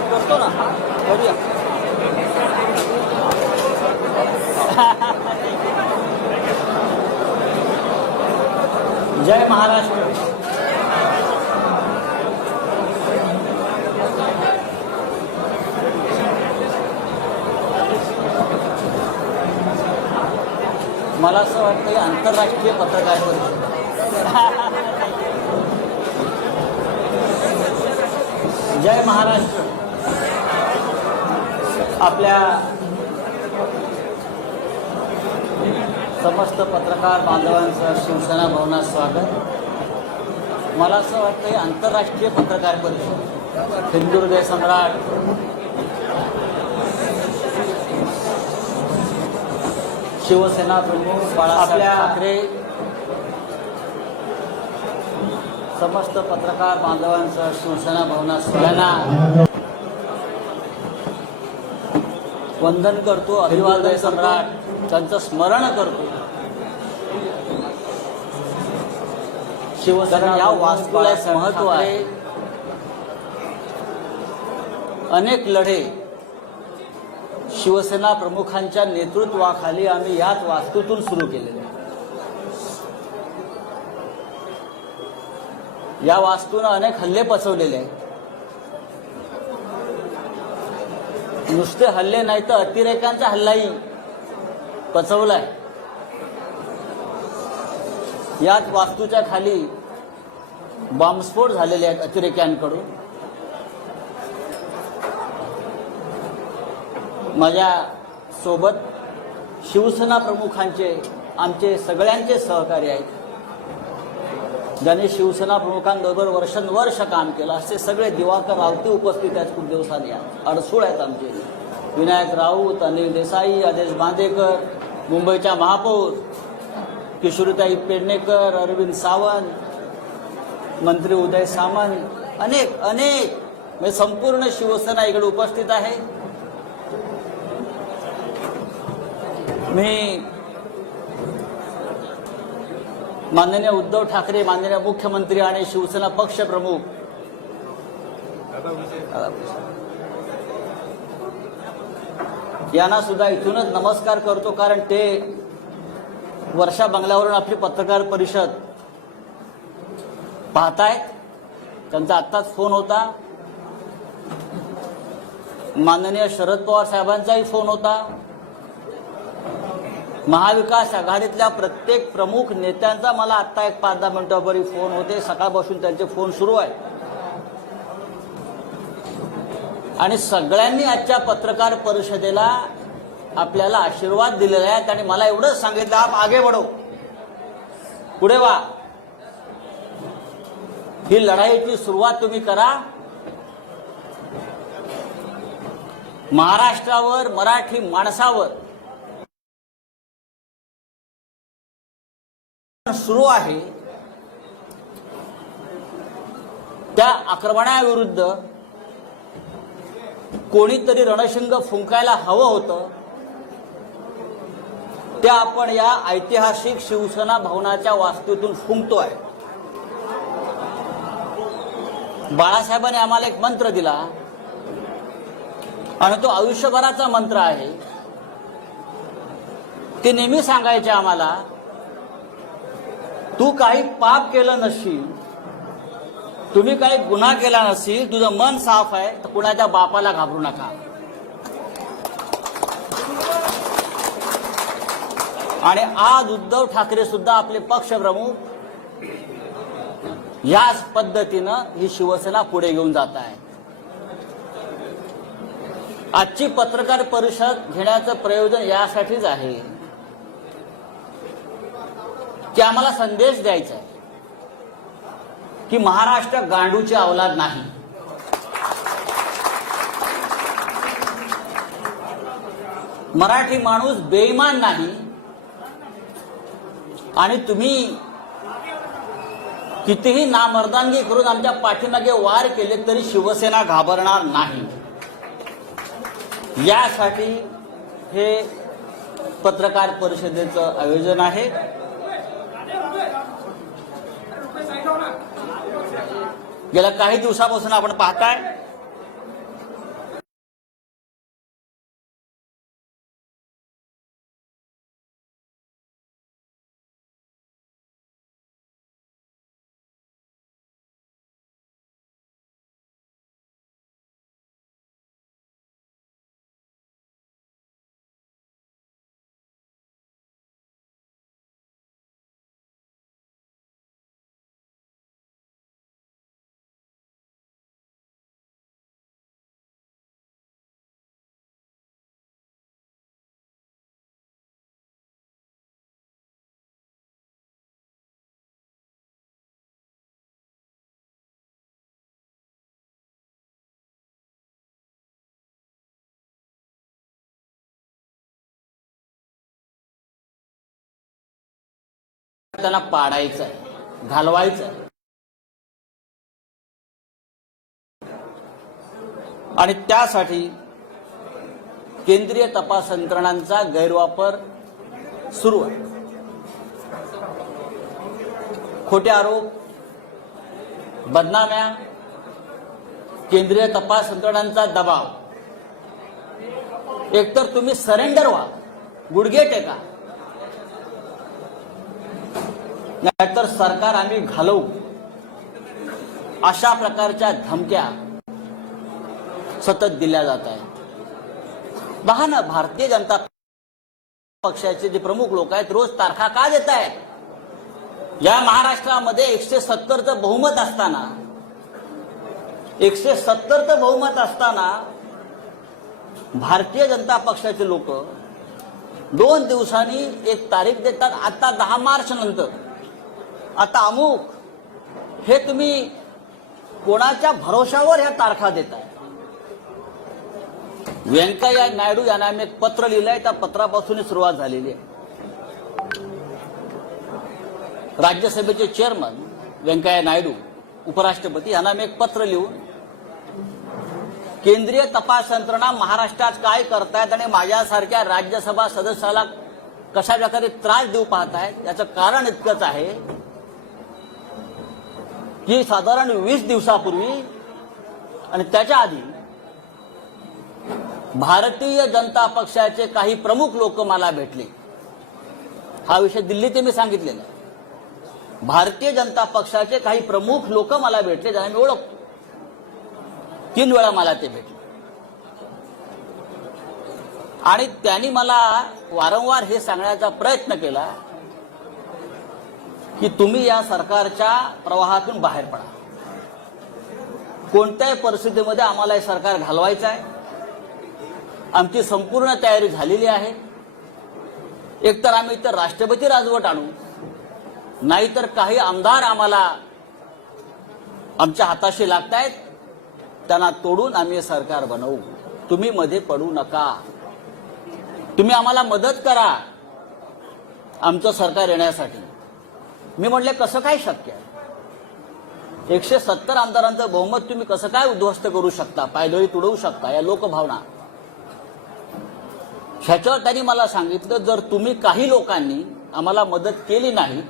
करतो ना, करूया. जय महाराष्ट्र. मला असं वाटतं आंतरराष्ट्रीय पत्रकार परिषद. जय महाराष्ट्र. आपल्या समस्त पत्रकार बांधवांचं शिवसेना भवनात स्वागत. मला असं वाटतं आंतरराष्ट्रीय पत्रकार परिषद हिंदू हृदय सम्राट शिवसेना प्रमुख बाळासाहेब ठाकरे, समस्त पत्रकार बांधवांचं शिवसेना भवनात स्वागत. वंदन करतो, अभिवादन सम्राट त्यांचं स्मरण करतो. शिवसेना या वास्तूला महत्व आहे. अनेक लढे शिवसेना प्रमुखांच्या नेतृत्वाखाली आम्ही याच वास्तूतून सुरू केलेले. या वास्तूनं अनेक हल्ले पचवलेले आहेत. नुसते हल्ले नाही तर अतिरेक्यांचा हल्लाही पचवलाय. याच वास्तूच्या खाली बॉम्बस्फोट झालेले आहेत अतिरेक्यांकडून. माझ्या सोबत शिवसेना प्रमुखांचे, आमचे सगळ्यांचे सहकारी आहेत, ज्यांनी शिवसेना प्रमुखांबरोबर वर्षानुवर्ष काम केलं. असे सगळे दिवाकर रावते उपस्थित आहेत. खूप दिवसांनी अडसूळ आहेत आमचे. विनायक राऊत, अनिल देसाई, आदेश बांदेकर, मुंबईच्या महापौर किशोरीताई पेडणेकर, अरविंद सावंत, मंत्री उदय सामंत, अनेक म्हणजे संपूर्ण शिवसेना इकडे उपस्थित आहे. मी माननीय उद्धव ठाकरे, माननीय मुख्यमंत्री आणि शिवसेना पक्ष प्रमुख यांना सुद्धा इथूनच नमस्कार करतो, कारण ते वर्षा बंगल्यावरून आपली पत्रकार परिषद पाहतायत. त्यांचा आत्ताच फोन होता. माननीय शरद पवार साहेबांचाही फोन होता. महाविकास आघाडीतल्या प्रत्येक प्रमुख नेत्यांचा मला आत्ता एक 5-10 मिनिटांपूर्वी फोन होते. सकाळपासून त्यांचे फोन सुरू आहेत. आणि सगळ्यांनी आजच्या पत्रकार परिषदेला आपल्याला आशीर्वाद दिलेला आहे. आणि मला एवढंच सांगितलं, आप आगे बढो, पुढे वा, ही लढाईची सुरुवात तुम्ही करा. महाराष्ट्रावर, मराठी माणसावर सुरू आहे त्या आक्रमणाविरुद्ध कोणीतरी रणशिंग फुंकायला हवं होतं. त्या आपण या ऐतिहासिक शिवसेना भवनाच्या वास्तूतून फुंकतोय. बाळासाहेबांनी आम्हाला एक मंत्र दिला आणि तो आयुष्यभराचा मंत्र आहे. ते नेहमी सांगायचे आम्हाला, तू काही पाप केलं नसशील, तुम्ही काही गुन्हा केला नसेल, तुझं मन साफ आहे, तर कुणाच्या बापाला घाबरू नका. आणि आज उद्धव ठाकरे सुद्धा आपले पक्षप्रमुख याच पद्धतीनं ही शिवसेना पुढे घेऊन जात आहे. आजची पत्रकार परिषद घेण्याचं प्रयोजन यासाठीच आहे की आम्हाला संदेश द्यायचा आहे की महाराष्ट्र गांडूची अवलाद नाही. मराठी माणूस बेईमान नाही. आणि तुम्ही कितीही नामर्दांगी करून आमच्या पाठीमागे वार केले तरी शिवसेना घाबरणार नाही. यासाठी हे पत्रकार परिषदेचं आयोजन आहे. गेल्या काही दिवसापासून आपण पाहताय त्यांना पाडायचं आहे, घालवायचं आहे. आणि त्यासाठी केंद्रीय तपास यंत्रणांचा गैरवापर सुरू आहे. खोटे आरोप, बदनाम्या, केंद्रीय तपास यंत्रणांचा दबाव. एकतर तुम्ही सरेंडर व्हा, गुडघे टेका, नाहीतर सरकार आम्ही घालवू, अशा प्रकारच्या धमक्या सतत दिल्या जात आहेत. पहा ना, भारतीय जनता पक्षाचे जे प्रमुख लोक आहेत रोज तारखा का देत आहेत? या महाराष्ट्रामध्ये 170चं बहुमत असताना 170चं बहुमत असताना भारतीय जनता पक्षाचे लोक 2 दिवसांनी एक तारीख देतात. आता 10 मार्च नंतर आता अमुक, हे तुम्ही कोणाच्या भरोशावर ह्या तारखा देताय? व्यंकय्या नायडू यांना आम्ही एक पत्र लिहिलंय, त्या पत्रापासून सुरुवात झालेली आहे. राज्यसभेचे चेअरमन व्यंकय्या नायडू, उपराष्ट्रपती यांना आम्ही एक पत्र लिहून केंद्रीय तपास यंत्रणा महाराष्ट्रात काय करतायत आणि माझ्यासारख्या राज्यसभा सदस्याला कशा प्रकारे त्रास देऊ पाहतायत याचं कारण इतकंच आहे की साधारण 20 दिवसापूर्वी आणि त्याच्या आधी भारतीय जनता पक्षाचे काही प्रमुख लोक मला भेटले. हा विषय दिल्लीत मी सांगितलेला आहे. भारतीय जनता पक्षाचे काही प्रमुख लोक मला भेटले, ज्यांना मी ओळखतो. 3 वेळा मला ते भेटले आणि त्यांनी मला वारंवार हे सांगण्याचा प्रयत्न केला की तुम्ही या सरकारच्या प्रवाहातून बाहेर पडा. कोणत्याही परिस्थितीमध्ये आम्हाला हे सरकार घालवायचं आहे. आमची संपूर्ण तयारी झालेली आहे. एकतर आम्ही इतर राष्ट्रपती राजवट आणू, नाहीतर काही आमदार आम्हाला आमच्या हाताशी लागतायत, त्यांना तोडून आम्ही सरकार बनवू. तुम्ही मध्ये पडू नका. तुम्ही आम्हाला मदत करा आमचं सरकार येण्यासाठी. मी म्हटले कसं काय शक्य आहे? 170 आमदारांचं बहुमत तुम्ही कसं काय उद्ध्वस्त करू शकता, पायदळी तुडवू शकता? या लोकभावना. ह्याच्यावर त्यांनी मला सांगितलं, जर तुम्ही काही लोकांनी आम्हाला मदत केली नाही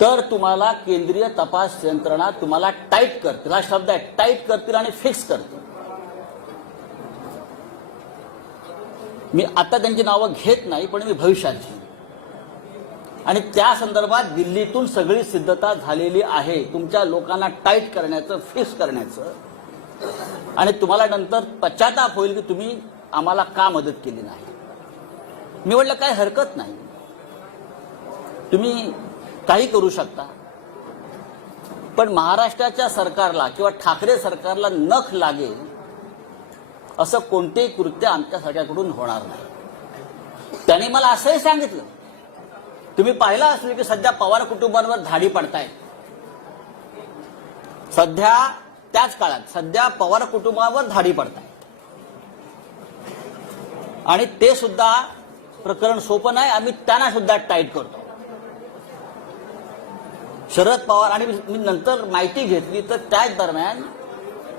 तर तुम्हाला केंद्रीय तपास यंत्रणा तुम्हाला टाईट करतील. हा शब्द आहे, टाईट करतील आणि फिक्स करतील. मी आता त्यांची नावं घेत नाही, पण मी भविष्याची. आणि त्या संदर्भात दिल्लीतून सगळी सिद्धता झालेली आहे तुमच्या लोकांना टाईट करण्याचं, फिक्स करण्याचं. आणि तुम्हाला नंतर पश्चाताप होईल की तुम्ही आम्हाला का मदत केली नाही. मी म्हटलं काय हरकत नाही, तुम्ही काही करू शकता, पण महाराष्ट्राच्या सरकारला किंवा ठाकरे सरकारला नख लागेल असं कोणतेही कृत्य आमच्या सगळ्याकडून होणार नाही. त्यांनी मला असंही सांगितलं, तुम्ही पाहिलं असेल की सध्या पवार कुटुंबांवर धाडी पडतायत. सध्या त्याच काळात सध्या पवार कुटुंबावर धाडी पडतायत आणि ते सुद्धा प्रकरण सोपं नाही. आम्ही त्यांना सुद्धा टाईट करतो. शरद पवार आणि मी नंतर माहिती घेतली तर त्याच दरम्यान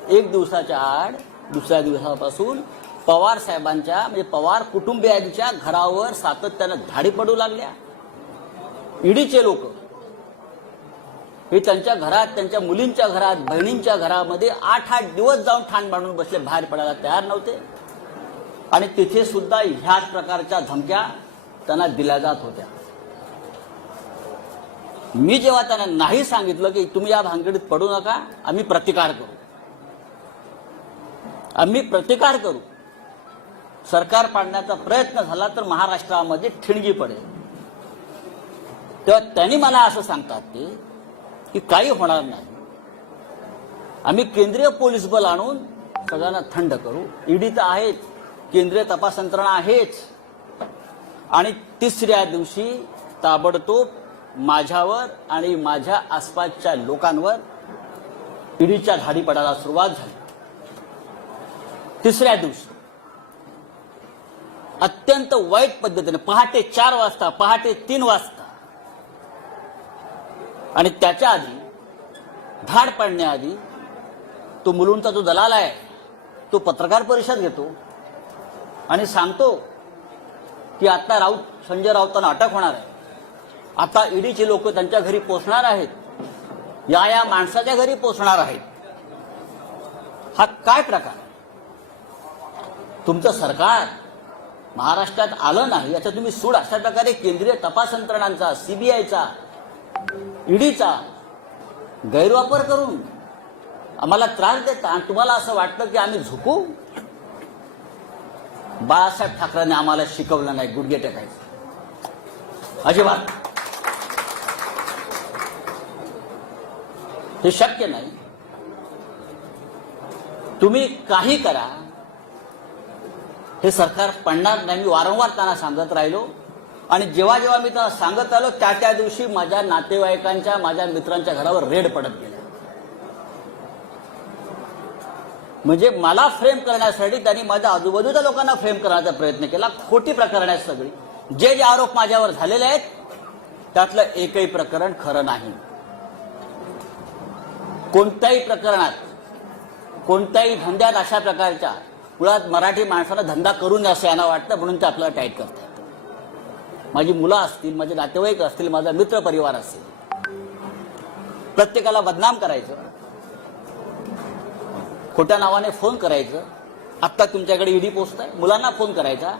1 दिवसाच्या आड दुसऱ्या दिवसापासून पवार साहेबांच्या म्हणजे पवार कुटुंबियांच्या घरावर सातत्यानं धाडी पडू लागल्या. ईडीचे लोक हे त्यांच्या घरात, त्यांच्या मुलींच्या घरात, बहिणींच्या घरामध्ये 8-8 दिवस जाऊन ठाण बांधून बसले, बाहेर पडायला तयार नव्हते. आणि तिथे सुद्धा ह्याच प्रकारच्या धमक्या त्यांना दिल्या जात होत्या. मी जेव्हा त्यांना नाही सांगितलं की तुम्ही या भानगडीत पडू नका, आम्ही प्रतिकार करू, आम्ही प्रतिकार करू, सरकार पाडण्याचा प्रयत्न झाला तर महाराष्ट्रामध्ये ठिणगी पडेल, तेव्हा त्यांनी मला असं सांगतात ते की काही होणार नाही, आम्ही केंद्रीय पोलीस बल आणून सगळ्यांना थंड करू. ईडी तर आहेच, केंद्रीय तपास यंत्रणा आहेच. आणि तिसऱ्या दिवशी ताबडतोब माझ्यावर आणि माझ्या आसपासच्या लोकांवर ईडीच्या धाडी पडायला सुरुवात झाली. तिसऱ्या दिवशी अत्यंत वाईट पद्धतीने पहाटे 4 वाजता, पहाटे 3 वाजता आणि त्याच्या आधी धाड पाडण्याआधी तो मुलुंडचा जो दलाल आहे तो पत्रकार परिषद घेतो आणि सांगतो की आता संजय राऊतांना अटक होणार आहे, आता ईडीचे लोक त्यांच्या घरी पोहोचणार आहेत, या माणसाच्या घरी पोहोचणार आहेत. हा काय प्रकार? तुमचं सरकार महाराष्ट्रात आलं नाही याचा तुम्ही सूड अशा प्रकारे केंद्रीय तपास यंत्रणांचा, सीबीआयचा, ईडीचा गैरवापर करून आम्हाला त्रास देता आणि तुम्हाला असं वाटतं की आम्ही झुकू? बाळासाहेब ठाकरेंनी आम्हाला शिकवलं नाही गुडघे टेकायचं, अजिबात. हे शक्य नाही. तुम्ही काही करा, हे सरकार पडणार नाही. मी वारंवार त्यांना सांगत राहिलो आणि जेव्हा जेव्हा मी त्यांना सांगत आलो त्या दिवशी माझ्या नातेवाईकांच्या, माझ्या मित्रांच्या घरावर रेड पडत गेले. म्हणजे मला फ्रेम करण्यासाठी त्यांनी माझ्या आजूबाजूच्या लोकांना फ्रेम करण्याचा प्रयत्न केला. खोटी प्रकरण आहेत सगळी. जे आरोप माझ्यावर झालेले आहेत त्यातलं एकही प्रकरण खरं नाही. कोणत्याही प्रकरणात, कोणत्याही धंद्यात अशा प्रकारच्या मुळात मराठी माणसाला धंदा करू नये असं यांना वाटतं, म्हणून ते आपल्याला टाईट करतात. माझी मुलं असतील, माझे नातेवाईक असतील, माझा मित्र परिवार असेल, प्रत्येकाला बदनाम करायचं, खोट्या नावाने फोन करायचं. आत्ता तुमच्याकडे ईडी पोहोचताय, मुलांना फोन करायचा,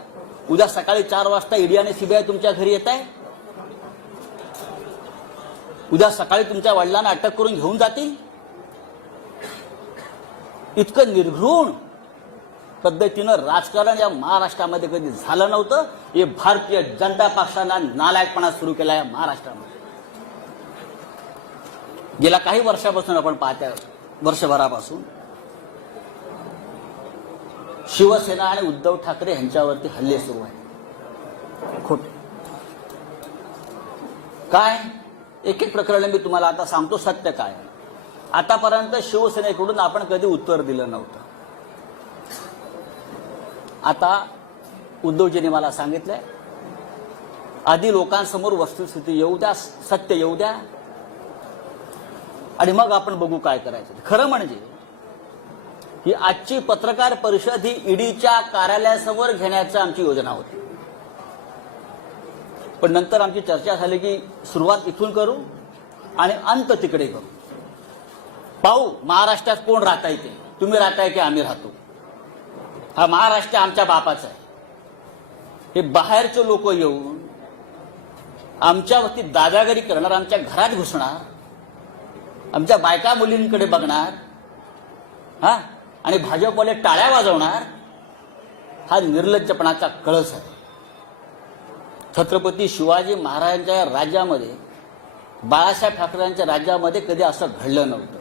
उद्या सकाळी 4 वाजता ईडी आणि सीबीआय तुमच्या घरी येत आहे, उद्या सकाळी तुमच्या वडिलांना अटक करून घेऊन जातील. इतकं निर्घृण पद्धतीनं राजकारण या महाराष्ट्रामध्ये कधी झालं नव्हतं. हे भारतीय जनता पक्षानं नालायकपणा सुरू केला आहे महाराष्ट्रामध्ये. गेल्या काही वर्षापासून आपण पाहतोय, वर्षभरापासून शिवसेना आणि उद्धव ठाकरे यांच्यावरती हल्ले सुरू आहेत. खोटे काय? एक एक प्रकरण मी तुम्हाला आता सांगतो. सत्य काय? आतापर्यंत शिवसेनेकडून आपण कधी उत्तर दिलं नव्हतं. आता उद्धवजींनी मला सांगितलंय, आधी लोकांसमोर वस्तुस्थिती येऊ द्या, सत्य येऊ द्या, आणि मग आपण बघू काय करायचं. खरं म्हणजे ही आजची पत्रकार परिषद ही ईडीच्या कार्यालयासमोर घेण्याची आमची योजना होती. पण नंतर आमची चर्चा झाली की सुरुवात इथून करू आणि अंत तिकडे करू. पाहू महाराष्ट्रात कोण राहता येते, तुम्ही राहताय की आम्ही राहतो. हा महाराष्ट्र आमच्या बापाचा आहे. हे बाहेरचे लोक येऊन आमच्यावरती दादागिरी करणार, आमच्या घरात घुसणार, आमच्या बायका मुलींकडे बघणार, हा, आणि भाजपवाले टाळ्या वाजवणार, हा निर्लज्जपणाचा कळस आहे. छत्रपती शिवाजी महाराजांच्या राज्यामध्ये, बाळासाहेब ठाकरेंच्या राज्यामध्ये कधी असं घडलं नव्हतं.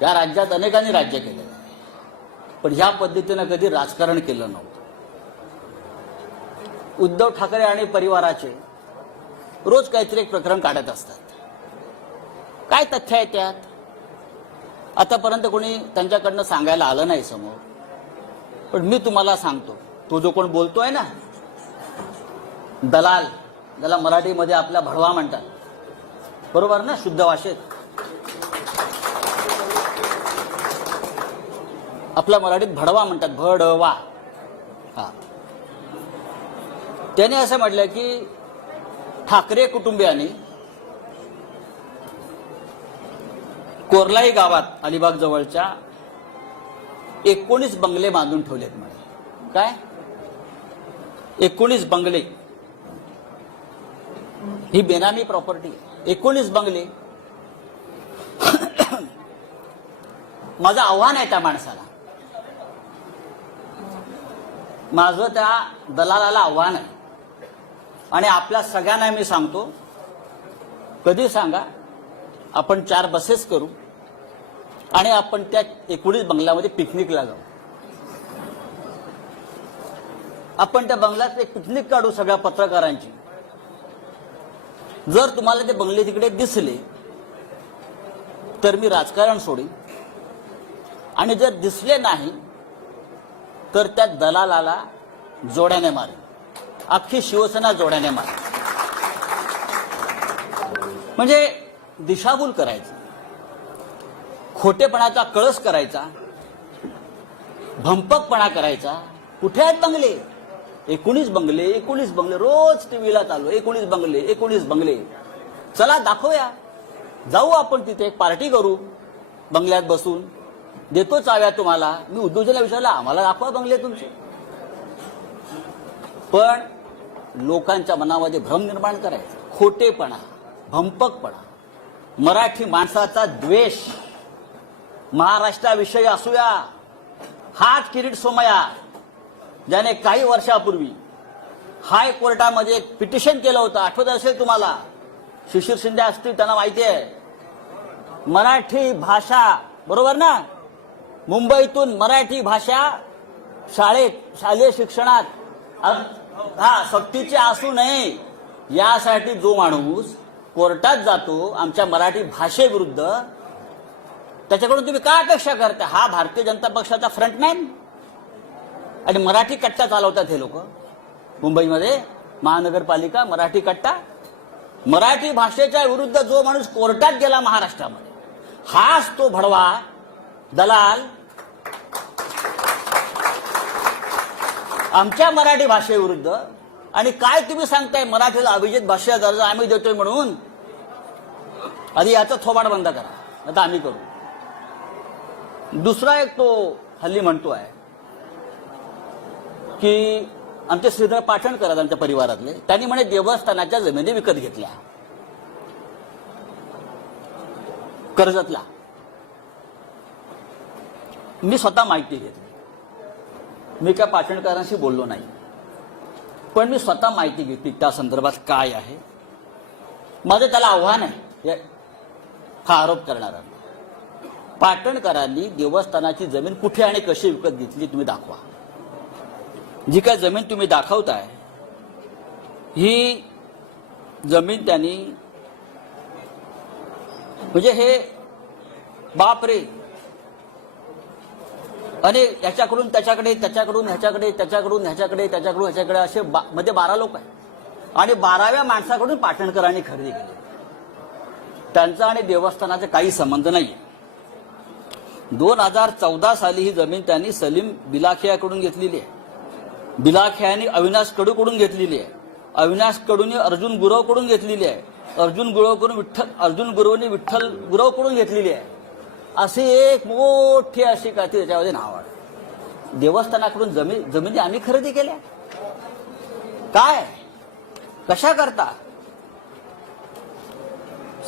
या राज्यात अनेकांनी राज्य केलं, पण ह्या पद्धतीनं कधी राजकारण केलं नव्हतं. उद्धव ठाकरे आणि परिवाराचे रोज काहीतरी एक प्रकरण काढत असतात. काय तथ्य आहे त्यात? आतापर्यंत कोणी त्यांच्याकडनं सांगायला आलं नाही समोर. पण मी तुम्हाला सांगतो, तो जो कोण बोलतोय ना, दलाल, ज्याला मराठीमध्ये आपला भडवा म्हणतात, बरोबर ना, शुद्ध भाषेत आपल्या मराठीत भडवा म्हणतात, भडवा. हा, त्याने असं म्हटलं की ठाकरे कुटुंबियांनी कोरलाई गावात, अलिबाग जवळच्या 19 बंगले बांधून ठेवलेत म्हणे. काय? 19 बंगले. ही बेनामी प्रॉपर्टी आहे. 19 बंगले. माझं आव्हान आहे त्या माणसाला, माझं त्या दलालाला आव्हान आहे, आणि आपल्या सगळ्यांना मी सांगतो, कधी सांगा, आपण 4 बसेस करू आणि आपण त्या 19 बंगल्यामध्ये पिकनिकला जाऊ. आपण त्या बंगल्यात एक पिकनिक काढू सगळ्या पत्रकारांची. जर तुम्हाला ते बंगले तिकडे दिसले तर मी राजकारण सोडीन, आणि जर दिसले नाही तर त्या दलालाला जोड्याने मारेन. अख्खी शिवसेना जोड्याने मारेन. म्हणजे दिशाभूल करायचं, खोटेपणाचा कळस करायचा, भंपकपणा करायचा. कुठे आहेत बंगले? 19 बंगले, 19 बंगले, रोज टीव्हीला चालू 19 बंगले, 19 बंगले. चला दाखवूया, जाऊ आपण तिथे एक पार्टी करू, बंगल्यात बसून देतो चाव्या तुम्हाला. मी उद्योजकाला विचारलं, आम्हाला दाखवा बंगले तुमचे. पण लोकांच्या मनामध्ये भ्रम निर्माण करायचा, खोटेपणा, भंपकपणा, मराठी माणसाचा द्वेष, महाराष्ट्राविषयी असूया. हाच किरीट सोमय्या ज्याने काही वर्षापूर्वी हायकोर्टामध्ये एक पिटिशन केलं होतं, आठवत असेल तुम्हाला, शिशिर शिंदे असतील, त्यांना माहिती आहे. मराठी भाषा, बरोबर ना, मुंबईतून मराठी भाषा शालेय शिक्षणात सक्तीचे असू नये यासाठी जो माणूस कोर्टात जातो आमच्या मराठी भाषेविरुद्ध, त्याच्याकडून तुम्ही काय अपेक्षा करता? हा भारतीय जनता पक्षाचा फ्रंटमॅन आणि मराठी कट्टा चालवतात हे लोक मुंबईमध्ये, महानगरपालिका मराठी कट्टा. मराठी भाषेच्या विरुद्ध जो माणूस कोर्टात गेला महाराष्ट्रामध्ये, हाच तो भडवा दलाल आमच्या मराठी भाषेविरुद्ध. आणि काय तुम्ही सांगताय मराठीला अभिजात भाषा दर्जा आम्ही देतोय म्हणून? आधी याचा थोबाड बंद करा, आता आम्ही करू. दुसरा एक तो हल्ली म्हणतोय की आमचे श्रीधर पाटणकर आमच्या परिवारातले, त्यांनी म्हणे देवस्थानाच्या जमिनी विकत घेतल्या कर्जतला. मी स्वतः माहिती घेतली, मी काय पाटणकरांशी बोललो नाही, पण मी स्वतः माहिती घेतली त्या संदर्भात काय आहे. माझं त्याला आव्हान आहे हा आरोप करणारा. पाटणकरांनी देवस्थानाची जमीन कुठे आणि कशी विकत घेतली तुम्ही दाखवा. जी काय जमीन तुम्ही दाखवताय ही जमीन त्यांनी, म्हणजे हे बापरे, आणि याच्याकडून त्याच्याकडे, त्याच्याकडून ह्याच्याकडे, त्याच्याकडून ह्याच्याकडे, त्याच्याकडून ह्याच्याकडे, असे मध्ये 12 लोक आहेत. आणि 12व्या माणसाकडून पाटणकरांनी खरेदी केली. त्यांचा आणि देवस्थानाचा काही संबंध नाही. 2014 साली ही जमीन त्यांनी सलीम बिलाखियाकडून घेतलेली आहे. बिलाखियाने अविनाश कडूकडून घेतलेली आहे. अविनाश कडूने अर्जुन गुरवकडून घेतलेली आहे. अर्जुन गुरवने विठ्ठल गुरवकडून घेतलेली आहे. अशी एक मोठी अशी काय त्याच्यामध्ये नाव आहे. देवस्थानाकडून जमिनी आम्ही खरेदी केल्या. काय कशा करता?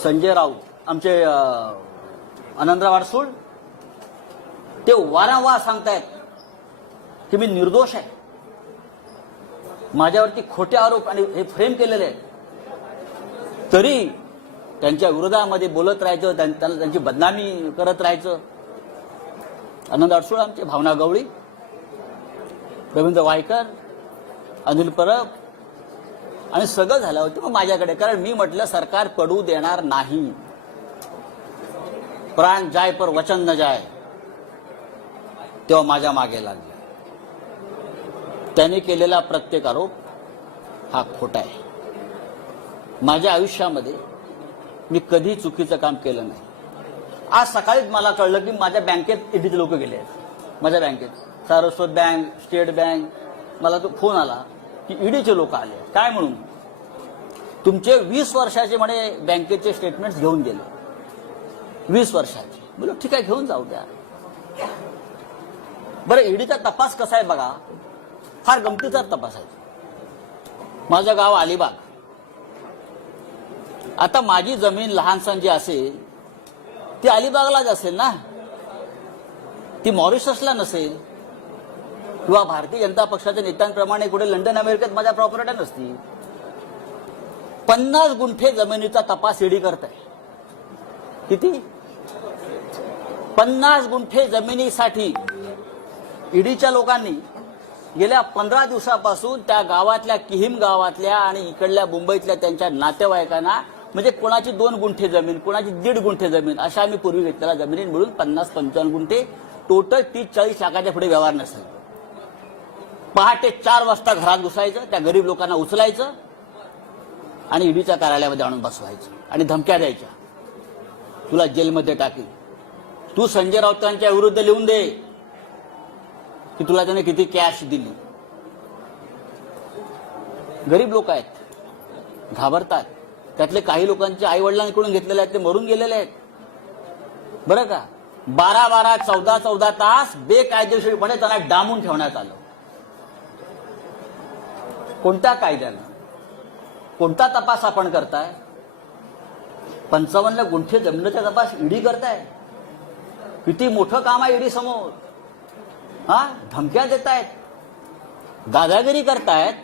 संजय राऊत आमचे आनंदराव अडसूळ ते वारंवार सांगतायत की मी निर्दोष आहे, माझ्यावरती खोटे आरोप आणि हे फ्रेम केलेले आहेत, तरी त्यांच्या विरोधामध्ये बोलत राहायचं, त्यांची बदनामी करत राहायचं. आनंद अडसूळ आमचे, भावना गवळी, रवींद्र वायकर, अनिल परब आणि सगळं झालं होतं मग माझ्याकडे. कारण मी म्हटलं सरकार पडू देणार नाही, प्राण जाय पर वचन न जाय. तेव्हा माझ्या मागे लागले. त्यांनी केलेला प्रत्येक आरोप हा खोटा आहे. माझ्या आयुष्यामध्ये मी कधी चुकीचं काम केलं नाही. आज सकाळीच मला कळलं की माझ्या बँकेत ईडीचे लोक गेले आहेत. माझ्या बँकेत सारस्वत बँक, स्टेट बँक, मला तो फोन आला की ईडीचे लोक आले. काय म्हणून? तुमचे 20 वर्षाचे म्हणे बँकेचे स्टेटमेंट्स घेऊन गेले. 20 वर्षाचे. बोलो ठीक आहे, घेऊन जाऊ द्या. बरं, ईडीचा तपास कसा आहे बघा, फार गमतीचा तपास आहे. माझं गाव अलिबाग. आता माझी जमीन लहानसण जी असेल ती अलिबागलाच असेल ना, ती मॉरिशसला नसेल, किंवा भारतीय जनता पक्षाच्या नेत्यांप्रमाणे कुठे लंडन अमेरिकेत माझ्या प्रॉपर्ट्या नसतील. 50 गुंठे जमिनीचा तपास ईडी करताय. किती? 50 गुंठे जमिनीसाठी ईडीच्या लोकांनी गेल्या 15 दिवसापासून त्या गावातल्या, किहीम गावातल्या आणि इकडल्या मुंबईतल्या त्यांच्या नातेवाईकांना, म्हणजे कोणाची 2 गुंठे जमीन, कोणाची 1.5 गुंठे जमीन, अशा आम्ही पूर्वी घेतलेल्या जमिनी मिळून 50-55 गुंठे, टोटल 30-40 लाखाच्या पुढे व्यवहार नसेल. पहाटे 4 वाजता घरात घुसायचं, त्या गरीब लोकांना उचलायचं आणि ईडीच्या कार्यालयामध्ये आणून बसवायचं आणि धमक्या द्यायच्या. तुला जेलमध्ये टाकेल. तू संजय राऊतांच्या विरुद्ध लिहून दे की तुला त्याने किती कॅश दिली. गरीब लोक आहेत, घाबरतात. त्यातले काही लोकांचे आई वडिलांकडून घेतलेले आहेत, ते मरून गेलेले आहेत बरं का. 12-12, 14-14 तास बेकायदेशीरपणे त्यांना डांबून ठेवण्यात आलं. कोणत्या कायद्यानं, कोणता तपास आपण करताय? 55 गुंठे जमिनीचा तपास ईडी करताय. किती मोठं काम आहे ईडी समोर. धमक्या देतायत, दादागिरी करतायत.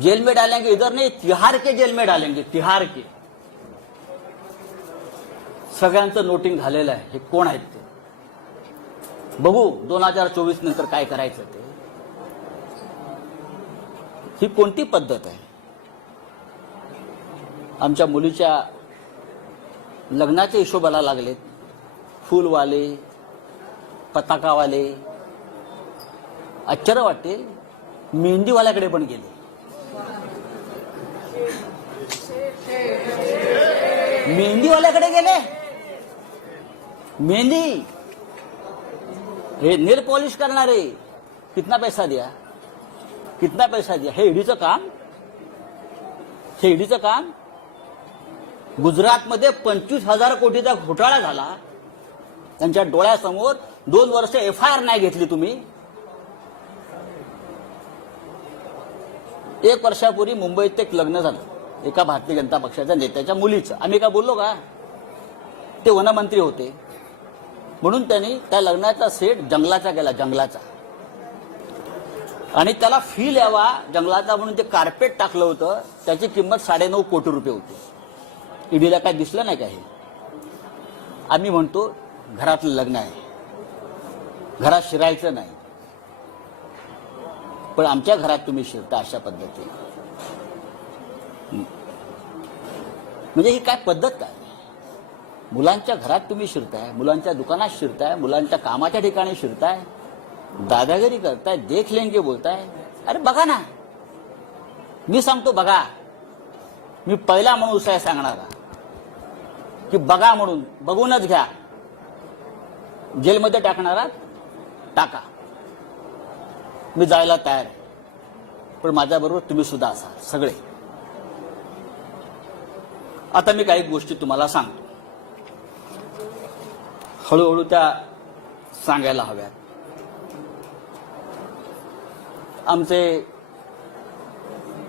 जेल में डालेंगे, इधर नहीं तिहार के जेल में डालेंगे, तिहार के. सगळ्यांचं नोटिंग झालेलं आहे. हे कोण आहेत ते बघू 2024 नंतर काय करायचं ते. ही कोणती पद्धत आहे? आमच्या मुलीच्या लग्नाच्या हिशोबाला लागलेत. फूलवाले, पताकावाले. आश्चर्य वाटेल, मेहंदीवाल्याकडे पण गेले. मेहंदीवाल्याकडे गेले. मेहंदी, हे नेल पॉलिश करणारे. कितना पैसा दिया, कितना पैसा दिया? हे ईडीचं काम, हे ईडीचं काम. गुजरातमध्ये 25,000 कोटीचा घोटाळा झाला. त्यांच्या डोळ्यासमोर 2 वर्ष FIR नाही घेतली तुम्ही. 1 वर्षापूर्वी मुंबईत एक लग्न झालं एका भारतीय जनता पक्षाच्या नेत्याच्या मुलीचं. आम्ही काय बोललो का? ते वनमंत्री होते म्हणून त्यांनी त्या लग्नाचा सेट जंगलाचा केला, जंगलाचा. आणि त्याला फील यावा जंगलाचा म्हणून ते कार्पेट टाकलं होतं. त्याची किंमत 9.5 कोटी रुपये होती. ईडीला काय दिसलं नाही का? हे आम्ही म्हणतो घरातलं लग्न आहे, घरात शिरायचं नाही. पण आमच्या घरात तुम्ही शिरता अशा पद्धतीने. म्हणजे ही काय पद्धत काय? मुलांच्या घरात तुम्ही शिरताय, मुलांच्या दुकानात शिरताय, मुलांच्या कामाच्या ठिकाणी शिरताय, दादागिरी करताय, देख लेंगे बोलताय. अरे बघा ना, मी सांगतो बघा. मी पहिला माणूस आहे सांगणारा की बघा म्हणून. बघूनच घ्या. जेलमध्ये टाकणारा टाका, मी जायला तयार आहे. पण माझ्याबरोबर तुम्ही सुद्धा असा सगळे. आता मी काही गोष्टी तुम्हाला सांगतो, हळूहळू त्या सांगायला हव्यात.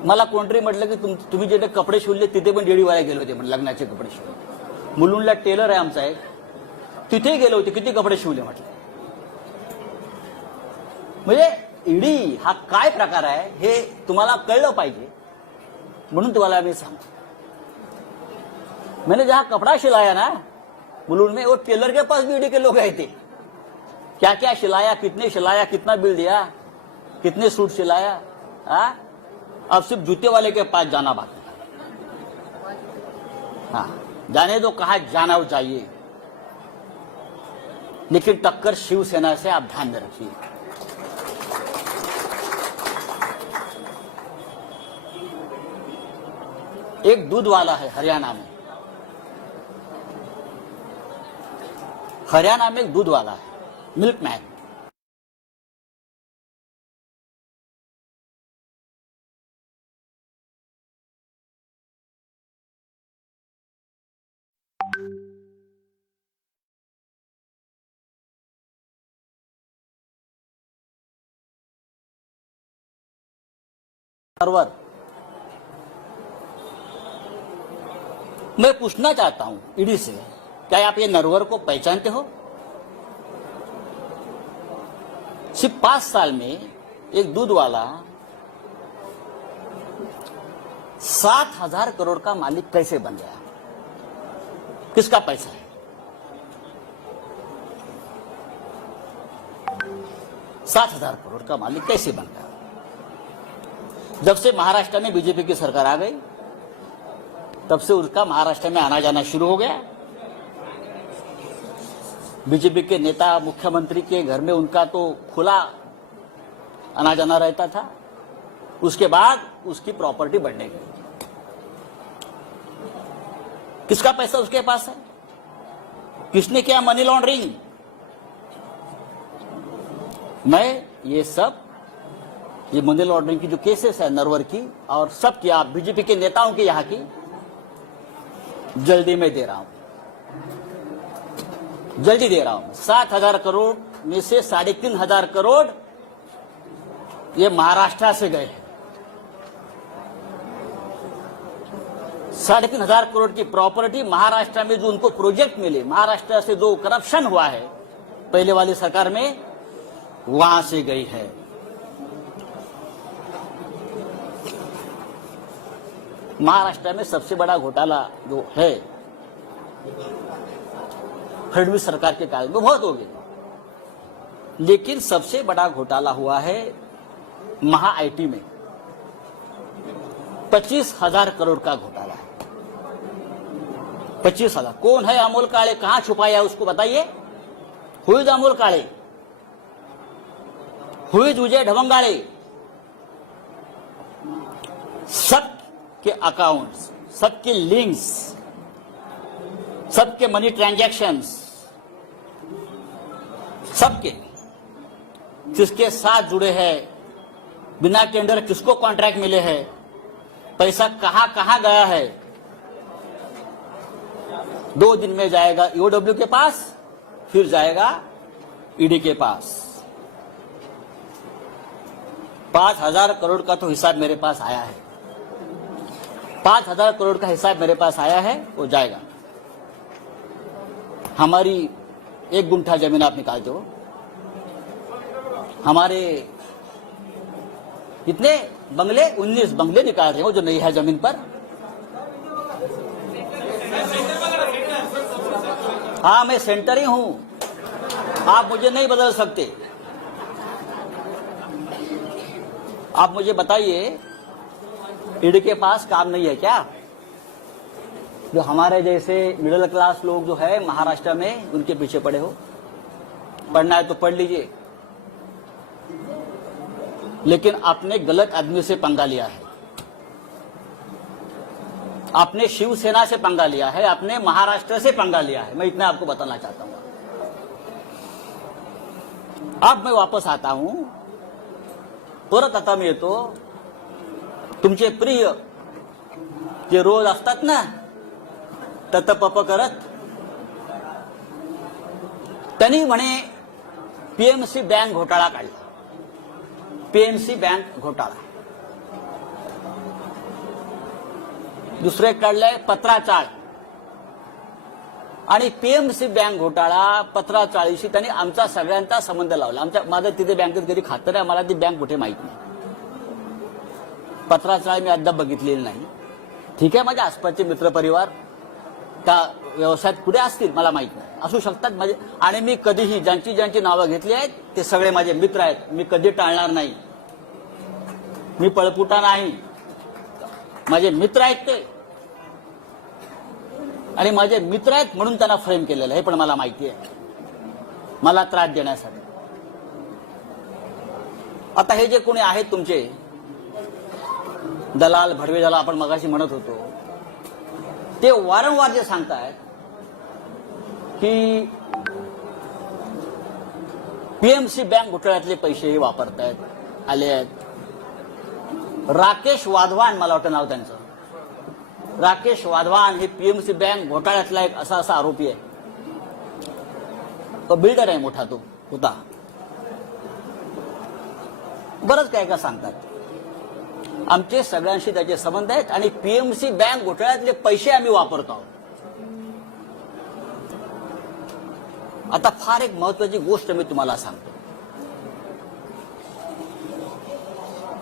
मला कोणतरी म्हटलं की तुम्ही जे कपडे शिवले तिथे पण डेडीवाला गेले होते, म्हणजे लग्नाचे कपडे शिवले. मुलुंडला टेलर आहे आमचा एक, तिथे गेले होते. किती कपडे शिवले म्हटलं. म्हणजे ईडी हा काय प्रकार आहे हे तुम्हाला कळलं पाहिजे म्हणून तुम्हाला मी सांगतो. मैंने जहां कपड़ा सिलाया ना मुलुंड में, वो टेलर के पास भी ईडी के लोग आए थे. क्या क्या सिलाया, कितना बिल दिया, कितने सूट सिलाया. अब सिर्फ जूते वाले के पास जाना बाकी. हाँ, जाने दो, कहा जाना चाहिए, लेकिन टक्कर शिवसेना से आप ध्यान में रखिए. एक दूध वाला है हरियाणा में. हरियाणा में एक दूध वाला है, मिल्कमैन. मैं पूछना चाहता हूं ईडी से, क्या आप ये नरवर को पहचानते हो? सिर्फ 5 साल में एक दूध वाला 7,000 करोड़ का मालिक कैसे बन गया? किसका पैसा है? 7,000 करोड़ का मालिक कैसे बन गया? जब से महाराष्ट्र में बीजेपी की सरकार आ गई तब से उसका महाराष्ट्र में आना जाना शुरू हो गया. बीजेपी के नेता मुख्यमंत्री के घर में उनका तो खुला आना जाना रहता था. उसके बाद उसकी प्रॉपर्टी बढ़ने गई. किसका पैसा उसके पास है? किसने किया मनी लॉन्ड्रिंग? मैं ये मनी लॉन्ड्रिंग की जो केसेस है नरवर की और सब की, आप बीजेपी के नेताओं की यहां की, जल्दी में दे रहा हूं, जल्दी दे रहा हूं। 7,000 करोड़ में से 3,500 करोड़ ये महाराष्ट्र से गए हैं। 3,500 करोड़ की प्रॉपर्टी महाराष्ट्र में जो उनको प्रोजेक्ट मिले, महाराष्ट्र से जो करप्शन हुआ है पहले वाली सरकार में, वहां से गई है। महाराष्ट्र में सबसे बड़ा घोटाला जो है फडणवीस सरकार के काल में बहुत हो गया, लेकिन सबसे बड़ा घोटाला हुआ है महा आईटी में। 25,000 करोड़ का घोटाला है। 25,000। कौन है अमोल काळे? कहां छुपाया उसको बताइए। Who is Amol Kale? Who is Vijay Dhawangale? सबके अकाउंट्स, सबके लिंक्स, सबके मनी ट्रांजैक्शंस, सबके किसके साथ जुड़े हैं, बिना टेंडर किसको कॉन्ट्रैक्ट मिले हैं, पैसा कहां कहां गया है। 2 दिन में जाएगा ईओडब्ल्यू के पास, फिर जाएगा ईडी के पास। 5,000 करोड़ का तो हिसाब मेरे पास आया है। 5,000 करोड़ का हिसाब मेरे पास आया है, वो जाएगा। हमारी 1 गुंठा जमीन आप निकालते हो, हमारे कितने बंगले, 19 बंगले निकाल रहे हो जो नहीं है जमीन पर। हाँ, मैं सेंटर ही हूं, आप मुझे नहीं बदल सकते। आप मुझे बताइए, ईडी के पास काम नहीं है क्या? जो हमारे जैसे मिडिल क्लास लोग जो है महाराष्ट्र में, उनके पीछे पड़े हो। पढ़ना है तो पढ़ लीजिए, लेकिन आपने गलत आदमी से पंगा लिया है। आपने शिवसेना से पंगा लिया है, आपने महाराष्ट्र से पंगा लिया है। मैं इतना आपको बताना चाहता हूं। अब मैं वापस आता हूं, परत आता मी येतो। तुमचे प्रिय जे रोज असतात ना ततपप करत, त्यांनी म्हणे पीएमसी बँक घोटाळा काढला। पीएमसी बँक घोटाळा, दुसरे काढलंय पत्राचाळ, आणि पीएमसी बँक घोटाळा पत्राचाळीशी त्यांनी आमचा सगळ्यांचा संबंध लावला। माझं तिथे बँकेत कधी खातं नाही, मला ती बँक कुठे माहित नाही। पत्राचाळ मी अद्याप बघितलेली नाही। ठीक आहे, माझ्या आसपासचे मित्रपरिवार त्या व्यवसायात कुठे असतील मला माहित नाही, असू शकतात माझे। आणि मी कधीही ज्यांची ज्यांची नावं घेतली आहेत ते सगळे माझे मित्र आहेत, मी कधी टाळणार नाही। मी पळपुटा नाही, माझे मित्र आहेत ते, आणि माझे मित्र आहेत म्हणून त्यांना फ्रेम केलेलं हे पण मला माहिती आहे, मला त्रास देण्यासाठी। आता हे जे कोणी आहेत तुमचे दलाल, भडवे ज्याला आपण मगाशी म्हणत होतो, ते वारंवार जे सांगतायत की पीएमसी बँक घोटाळ्यातले पैसे वापरतायत, आले आहेत। राकेश वाधवान, मला वाटतं नाव त्यांचं, राकेश वाधवान हे पीएमसी बँक घोटाळ्यातला एक असा आरोपी आहे। तो बिल्डर आहे मोठा, तो होता। बरंच काय का सांगतात, आमचे सगळ्यांशी त्याचे संबंध आहेत आणि पीएमसी बँक घोटाळ्यातले पैसे आम्ही वापरतो आहोत। आता फार एक महत्वाची गोष्ट मी तुम्हाला सांगतो।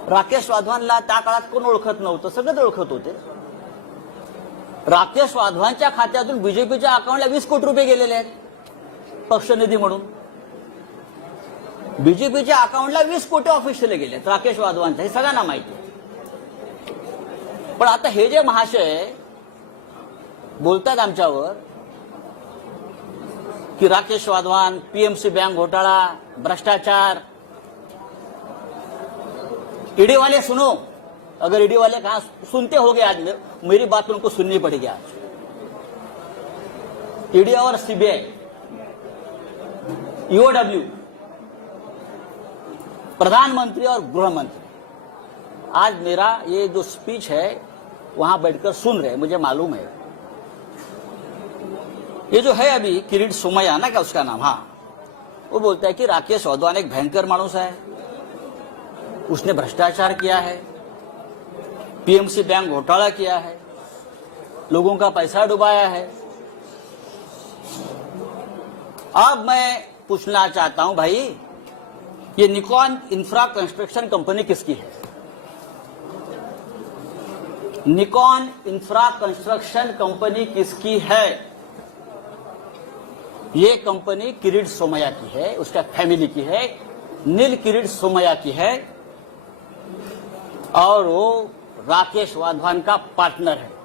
राकेश वाधवानला त्या काळात कोण ओळखत नव्हतं, सगळेच ओळखत होते। राकेश वाधवानच्या खात्यातून बीजेपीच्या अकाउंटला 20 कोटी रुपये गेलेले आहेत पक्षनिधी म्हणून। बीजेपीच्या अकाउंटला 20 कोटी ऑफिशियली गेलेत राकेश वाधवानच्या, हे सगळ्यांना माहिती आहे। पण आता हे जे महाशय बोलतात आमच्यावर कि राकेश वाधवान, पीएमसी बैंक घोटाला, भ्रष्टाचार, ईडी वाले सुनो, अगर ईडी वाले कहां सुनते होगे आज मेरी बात उनको सुननी पड़ेगी आज। ईडी और सीबीआई ईओडब्ल्यू, प्रधानमंत्री और गृह मंत्री आज मेरा ये जो स्पीच है वहां बैठकर सुन रहे, मुझे मालूम है। ये जो है अभी किरीट सोमैया ना, क्या उसका नाम, हाँ, वो बोलता है कि राकेश वाधवान एक भयंकर मानुस है, उसने भ्रष्टाचार किया है, पीएमसी बैंक घोटाला किया है, लोगों का पैसा डुबाया है। अब मैं पूछना चाहता हूं भाई, ये निकॉन इंफ्रा कंस्ट्रक्शन कंपनी किसकी है? निकॉन इंफ्रा कंस्ट्रक्शन कंपनी किसकी है? ये कंपनी किरीट सोमैया की है, उसका फैमिली की है, नील किरीट सोमैया की है, और वो राकेश वाधवान का पार्टनर है।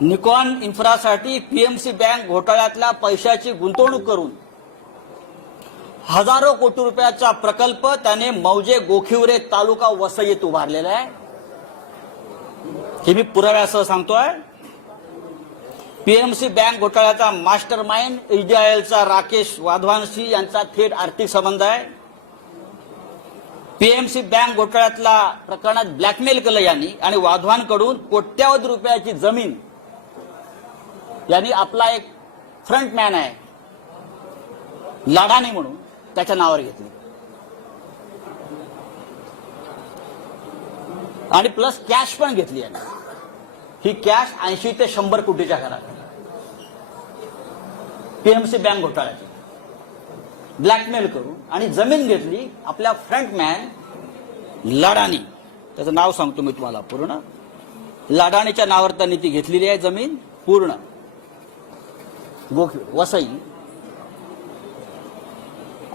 निकॉन इन्फ्रासाठी पीएमसी बँक घोटाळ्यातल्या पैशाची गुंतवणूक करून हजारो कोटी रुपयाचा प्रकल्प त्याने मौजे गोखिवरे तालुका वसईत उभारलेला आहे। हे मी पुराव्यासह सांगतोय। पीएमसी बँक घोटाळ्याचा मास्टर माइंड एचडीआयएलचा राकेश वाधवानशी यांचा थेट आर्थिक संबंध आहे। पीएमसी बँक घोटाळ्यातल्या प्रकरणात ब्लॅकमेल केलं यांनी आणि वाधवानकडून कोट्यावधी रुपयाची जमीन, यांनी आपला एक फ्रंटमॅन आहे लाडानी म्हणून, त्याच्या नावावर घेतली आणि प्लस कॅश पण घेतली यांनी। ही कॅश 80 ते 100 कोटीच्या घरात पीएमसी बँक घोटाळ्याची ब्लॅकमेल करून आणि जमीन घेतली आपल्या फ्रंटमॅन लाडानी, त्याचं नाव सांगतो मी तुम्हाला पूर्ण, लाडानीच्या नावावर त्यांनी ती घेतलेली आहे जमीन पूर्ण वसई,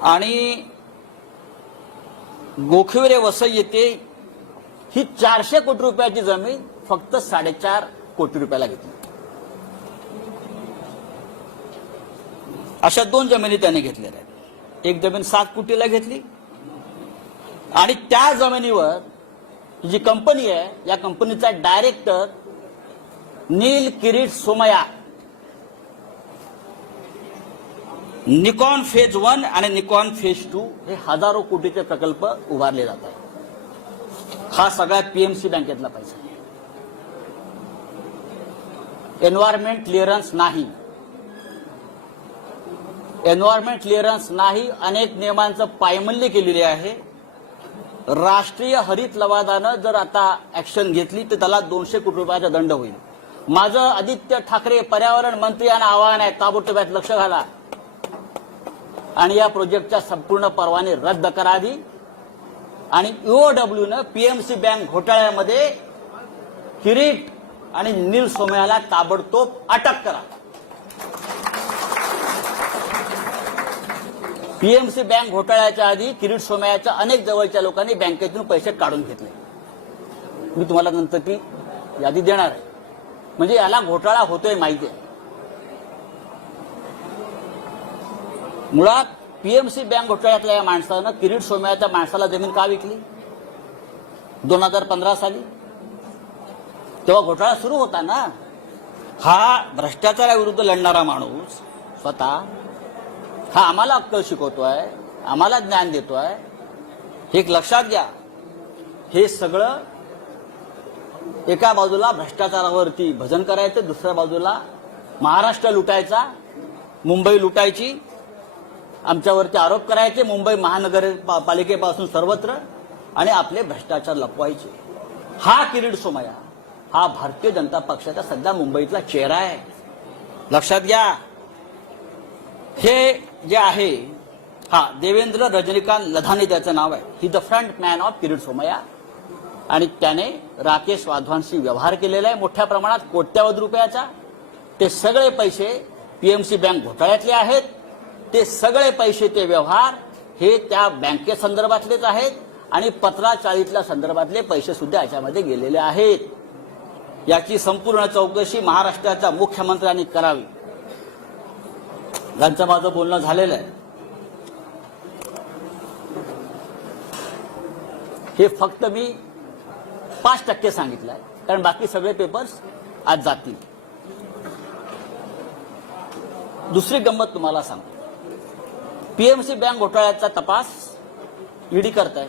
आणि गोखिवरे वसई येथे ही 400 कोटी रुपयाची जमीन फक्त 4.5 कोटी रुपयाला घेतली। अशा 2 जमिनी त्याने घेतलेल्या आहेत। एक जमीन 7 कोटीला घेतली आणि त्या जमिनीवर जी कंपनी आहे, या कंपनीचा डायरेक्टर नील किरीट सोमैया निकॉन फेज 1 आणि निकॉन फेज 2 हे हजारो कोटीचे प्रकल्प उभारले जात आहेत। हा सगळा पीएमसी बँकेतला पैसा आहे। एन्व्हायरमेंट क्लिअरन्स नाही, एन्व्हायरमेंट क्लिअरन्स नाही, अनेक नियमांचं पायमल्ली केलेली आहे। राष्ट्रीय हरित लवादानं जर आता ऍक्शन घेतली तर त्याला 200 कोटी रुपयाचा दंड होईल। माझं आदित्य ठाकरे पर्यावरण मंत्री यांना आवाहन आहे, ताबडतोब यात लक्ष घाला आणि या प्रोजेक्टच्या संपूर्ण परवाने रद्द करावी आणि ईओडब्ल्यूनं पीएमसी बँक घोटाळ्यामध्ये किरीट आणि नील सोमैयाला ताबडतोब अटक करा। पीएमसी बँक घोटाळ्याच्या आधी किरीट सोमैयाच्या अनेक जवळच्या लोकांनी बँकेतून पैसे काढून घेतले। मी तुम्हाला नंतर ती यादी देणार आहे, म्हणजे याला घोटाळा होतोय माहिती आहे। मुळात पीएमसी बँक घोटाळ्यातल्या या माणसानं किरीट सोमैयाच्या माणसाला जमीन का विकली? 2015 साली तेव्हा घोटाळा सुरू होता ना। हा भ्रष्टाचाराविरुद्ध लढणारा माणूस स्वतः हा आम्हाला अक्कल शिकवतोय, आम्हाला ज्ञान देतोय। एक लक्षात घ्या, हे सगळं एका बाजूला भ्रष्टाचारावरती भजन करायचं, दुसऱ्या बाजूला महाराष्ट्र लुटायचा, मुंबई लुटायची, आमच्यावरती आरोप करायचे मुंबई महानगरपालिकेपासून सर्वत्र, आणि आपले भ्रष्टाचार लपवायचे। हा किरीट सोमैया हा भारतीय जनता पक्षाचा सध्या मुंबईतला चेहरा आहे, लक्षात घ्या। हे जे आहे, हा देवेंद्र रजनीकांत लधानी त्याचं नाव आहे, he the front man of Kirit Somaiya, आणि त्याने राकेश वाधवानशी व्यवहार केलेला आहे मोठ्या प्रमाणात, कोट्यावधी रुपयाचा। ते सगळे पैसे पीएमसी बँक घोटाळ्यातले आहेत, ते सगळे पैसे, ते व्यवहार हे त्या बँकेसंदर्भातलेच आहेत आणि 1540 संदर्भातले पैसे सुद्धा याच्यामध्ये गेलेले आहेत। याची संपूर्ण चौकशी महाराष्ट्राच्या मुख्यमंत्र्यांनी करावी, यांचं माझं बोलणं झालेलं आहे। हे फक्त मी 5% सांगितलं आहे, कारण बाकी सगळे पेपर्स आज जातील। दुसरी गंमत तुम्हाला सांगतो. पीएमसी बँक घोटाळ्याचा तपास ईडी करताय.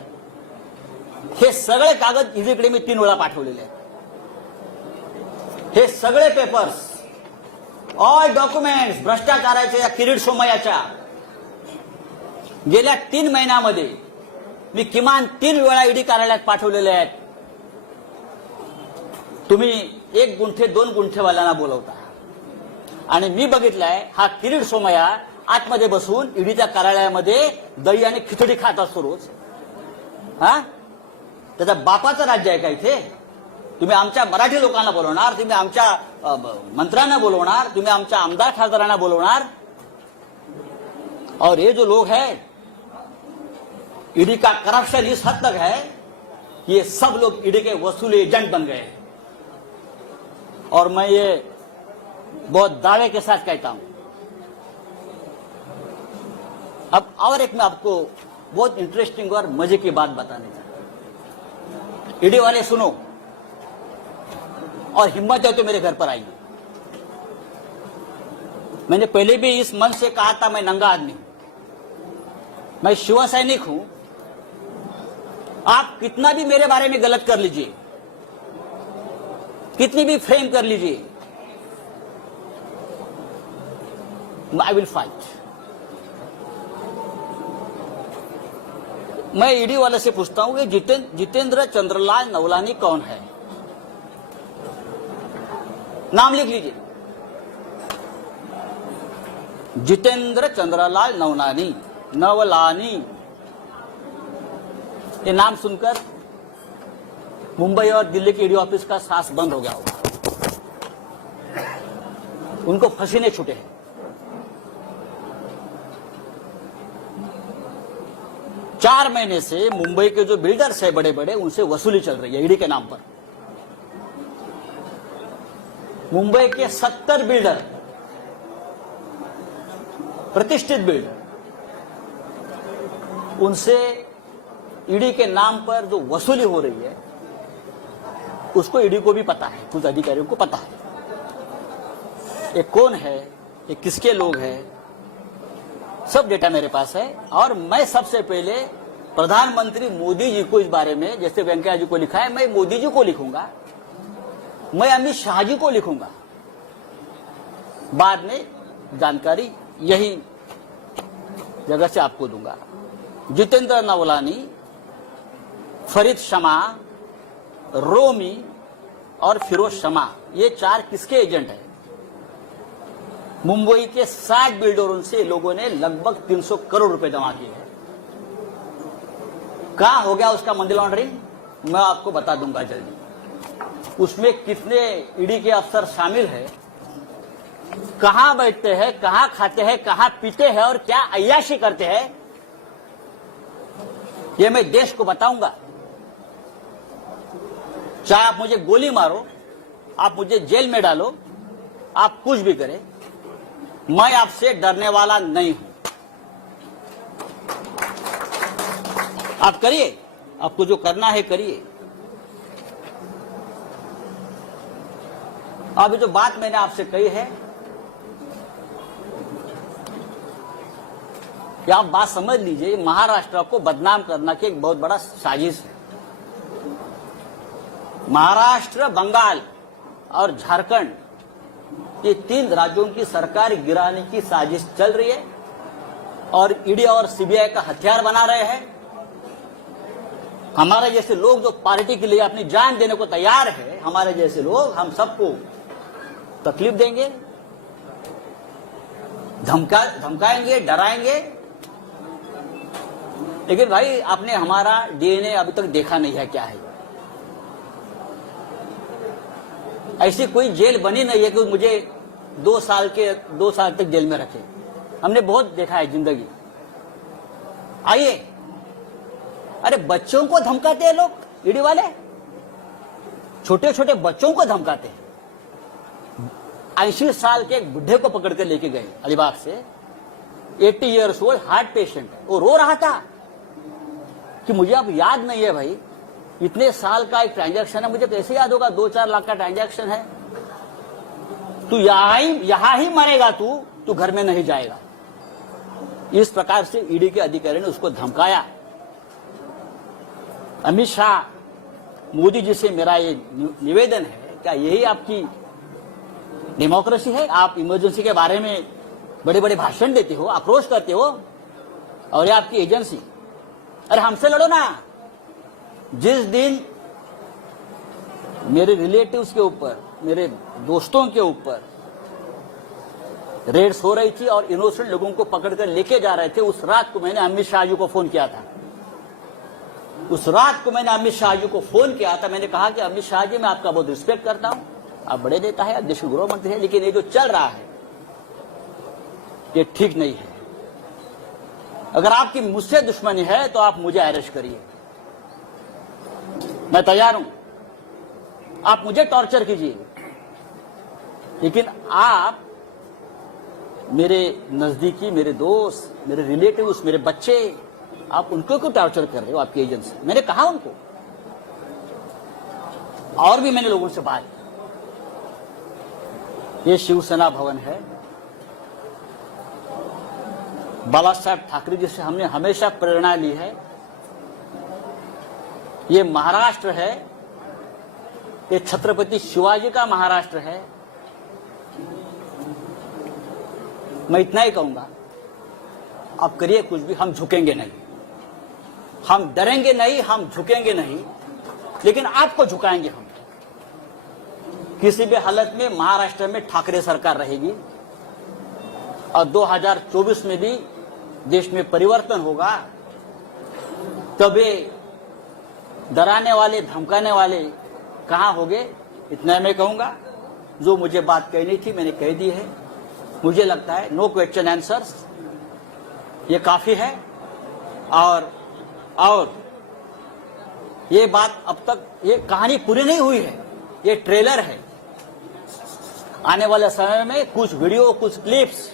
हे सगळे कागद ईडीकडे मी 3 वेळा पाठवलेले आहेत. हे सगळे पेपर्स, ऑल डॉक्युमेंट्स भ्रष्टाचाराच्या या किरीट सोमय्याच्या गेल्या 3 महिन्यामध्ये मी किमान 3 वेळा ईडी कार्यालयात पाठवलेले आहेत. तुम्ही 1 गुंठे 2 गुंठेवाल्यांना बोलवता आणि मी बघितलंय हा किरीट सोमय्या आतमध्ये बसून ईडीच्या कार्यालयामध्ये दही आणि खिचडी खात असतो रोज. हा, त्याच्या बापाचं राज्य आहे का इथे? तुम्ही आमच्या मराठी लोकांना बोलवणार, तुम्ही आमच्या मंत्र्यांना बोलवणार, तुम्ही आमच्या आमदार खासदारांना बोलवणार. और ये जो लोग हैं, ईडी का करप्शन इस हद तक है कि ये सब लोग ईडी के वसूली एजेंट बन गए. और मैं ये बहुत दावे के साथ कहता हूं. अब और एक मैं आपको बहुत इंटरेस्टिंग और मजे की बात बताने चाहता हूं. ईडी वाले सुनो और हिम्मत है तो मेरे घर पर आइए. मैंने पहले भी इस मंच से कहा था मैं नंगा आदमी हूं, मैं शिव सैनिक हूं. आप कितना भी मेरे बारे में गलत कर लीजिए, कितनी भी फ्रेम कर लीजिए, आई विल फाइट. मैं ईडी वाले से पूछता हूं कि जितेंद्र चंद्रलाल नवलानी कौन है? नाम लिख लीजिए. जितेंद्र चंद्रलाल नवलानी. ये नाम सुनकर मुंबई और दिल्ली के ईडी ऑफिस का सांस बंद हो गया होगा. उनको पसीने छूटे हैं. चार महीने से मुंबई के जो बिल्डर्स है बड़े बड़े, उनसे वसूली चल रही है ईडी के नाम पर. मुंबई के 70 बिल्डर, प्रतिष्ठित बिल्डर, उनसे ईडी के नाम पर जो वसूली हो रही है उसको ईडी को भी पता है, कुछ अधिकारियों को पता है. ये कौन है, ये किसके लोग हैं, सब डेटा मेरे पास है. और मैं सबसे पहले प्रधानमंत्री मोदी जी को इस बारे में, जैसे वेंकैया जी को लिखा है, मैं मोदी जी को लिखूंगा, मैं अमित शाह जी को लिखूंगा. बाद में जानकारी यही जगह से आपको दूंगा. जितेंद्र नवलानी, फरीद शमा, रोमी और फिरोज शमा, ये 4 किसके एजेंट हैं? मुंबई के 60 बिल्डरों से लोगों ने लगभग 300 करोड़ रुपए जमा किए हैं. कहां हो गया उसका मनी लॉन्ड्रिंग, मैं आपको बता दूंगा जल्दी. उसमें कितने ईडी के अफसर शामिल हैं, कहां बैठते हैं, कहां खाते हैं, कहां पीते हैं और क्या अय्याशी करते हैं, ये मैं देश को बताऊंगा. चाहे आप मुझे गोली मारो, आप मुझे जेल में डालो, आप कुछ भी करें, मैं आपसे डरने वाला नहीं हूं. आप करिए, आपको जो करना है करिए. अभी जो बात मैंने आपसे कही है, कि आप बात समझ लीजिए, महाराष्ट्र को बदनाम करना की एक बहुत बड़ा साजिश है. महाराष्ट्र, बंगाल और झारखंड, ये 3 राज्यों की सरकार गिराने की साजिश चल रही है और ईडी और सीबीआई का हथियार बना रहे हैं. हमारे जैसे लोग जो पार्टी के लिए अपनी जान देने को तैयार है, हमारे जैसे लोग, हम सबको तकलीफ देंगे, धमकाएंगे, डराएंगे. लेकिन भाई, आपने हमारा डीएनए अभी तक देखा नहीं है क्या है. ऐसी कोई जेल बनी नहीं है कि मुझे 2 साल तक जेल में रखे. हमने बहुत देखा है जिंदगी. आइए, अरे बच्चों को धमकाते हैं लोग, ईडी वाले छोटे छोटे बच्चों को धमकाते हैं. 80 साल के एक बुढ़े को पकड़कर लेके गए अलीबाग से, 80 ईयर्स ओल्ड हार्ट पेशेंट है. वो रो रहा था कि मुझे अब याद नहीं है भाई, इतने साल का एक ट्रांजैक्शन है, मुझे कैसे याद होगा 2-4 लाख का ट्रांजैक्शन है. तू यहां ही मरेगा, तू घर में नहीं जाएगा। इस प्रकार से ईडी के अधिकारी ने उसको धमकाया। अमित शाह, मोदी जी से मेरा ये निवेदन है, क्या यही आपकी डेमोक्रेसी है? आप इमरजेंसी के बारे में बड़े बड़े भाषण देते हो, आक्रोश करते हो, और ये आपकी एजेंसी। अरे हमसे लड़ो ना। जिस दिन मेरे रिलेटिव्स के ऊपर, मेरे दोस्तों के ऊपर रेड्स हो रही थी और इनोसेंट लोगों को पकड़कर लेके जा रहे थे, उस रात को मैंने अमित शाह जी को फोन किया था। उस रात को मैंने अमित शाह जी को फोन किया था। मैंने कहा कि अमित शाह जी, मैं आपका बहुत रिस्पेक्ट करता हूं, आप बड़े नेता है, देश के गृह मंत्री है, लेकिन ये जो चल रहा है ये ठीक नहीं है। अगर आपकी मुझसे दुश्मनी है तो आप मुझे अरेस्ट करिए, मैं तैयार हूं। आप मुझे टॉर्चर कीजिए, लेकिन आप मेरे नजदीकी, मेरे दोस्त, मेरे रिलेटिव्स, मेरे बच्चे, आप उनको क्यों टॉर्चर कर रहे हो आपकी एजेंसी? मैंने कहा उनको, और भी मैंने लोगों से बात की। ये शिवसेना भवन है, बाला साहब ठाकरे जी से हमने हमेशा प्रेरणा ली है। ये महाराष्ट्र है, ये छत्रपति शिवाजी का महाराष्ट्र है। मैं इतना ही कहूंगा, आप करिए कुछ भी, हम झुकेंगे नहीं, हम डरेंगे नहीं, हम झुकेंगे नहीं, लेकिन आपको झुकाएंगे हम। किसी भी हालत में महाराष्ट्र में ठाकरे सरकार रहेगी और 2024 में भी देश में परिवर्तन होगा। कभी डराने वाले, धमकाने वाले कहां होंगे, इतना मैं कहूंगा। जो मुझे बात कहनी थी मैंने कह दी है। मुझे लगता है नो क्वेश्चन आंसर्स, ये काफी है। और ये बात अब तक, ये कहानी पूरी नहीं हुई है, ये ट्रेलर है। आने वाले समय में कुछ वीडियो, कुछ क्लिप्स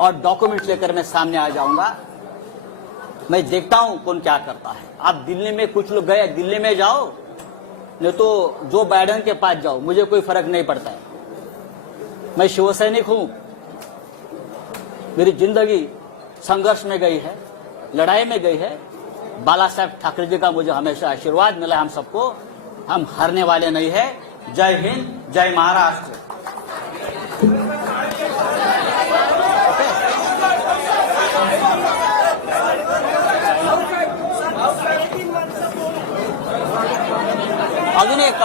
और डॉक्यूमेंट्स लेकर मैं सामने आ जाऊंगा। मैं देखता हूं कौन क्या करता है। आप दिल्ली में, कुछ लोग गए, दिल्ली में जाओ, नहीं तो जो बाइडेन के पास जाओ, मुझे कोई फर्क नहीं पड़ता है। मैं शिवसैनिक हूं, मेरी जिंदगी संघर्ष में गई है, लड़ाई में गई है। बाला साहब ठाकरे जी का मुझे हमेशा आशीर्वाद मिला हम सबको। हम हारने वाले नहीं है। जय हिंद, जय महाराष्ट्र। अजून एक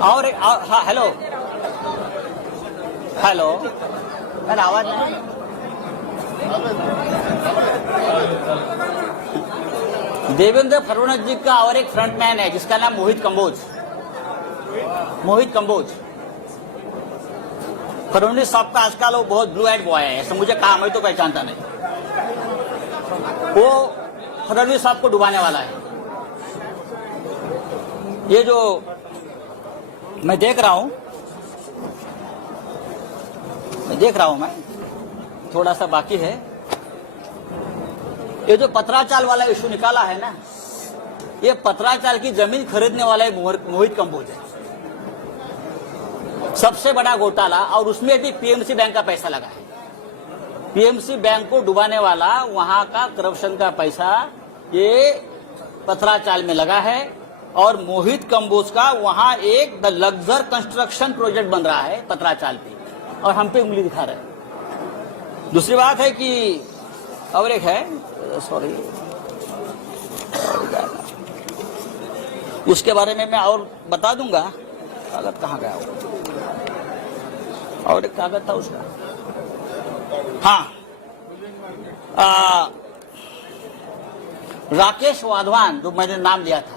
और हाँ, हेलो हेलो, मेरा आवाज नहीं। देवेंद्र फडणवीस जी का और एक फ्रंटमैन है जिसका नाम मोहित कंबोज। फडणवीस साहब का आजकल वो बहुत ब्लू आइड बॉय है, ऐसा मुझे कहा, मैं तो पहचानता नहीं। वो फडणवीस साहब को डुबाने वाला है। ये जो मैं देख रहा हूं मैं, थोड़ा सा बाकी है। ये जो पत्राचाल वाला इशू निकाला है ना, ये पत्राचाल की जमीन खरीदने वाला है मोहित कंबोज है। सबसे बड़ा घोटाला, और उसमें भी पीएमसी बैंक का पैसा लगा है। पीएमसी बैंक को डुबाने वाला, वहां का करप्शन का पैसा ये पत्राचाल में लगा है। और मोहित कंबोज का वहां एक द लग्जर कंस्ट्रक्शन प्रोजेक्ट बन रहा है पत्राचाल पे, और हम पे उंगली दिखा रहे हैं। दूसरी बात है कि और एक है, सॉरी, उसके बारे में मैं और बता दूंगा। कागज कहाँ गया वो? और एक कागज था उसका, हाँ, राकेश वाधवान, जो मैंने नाम लिया था,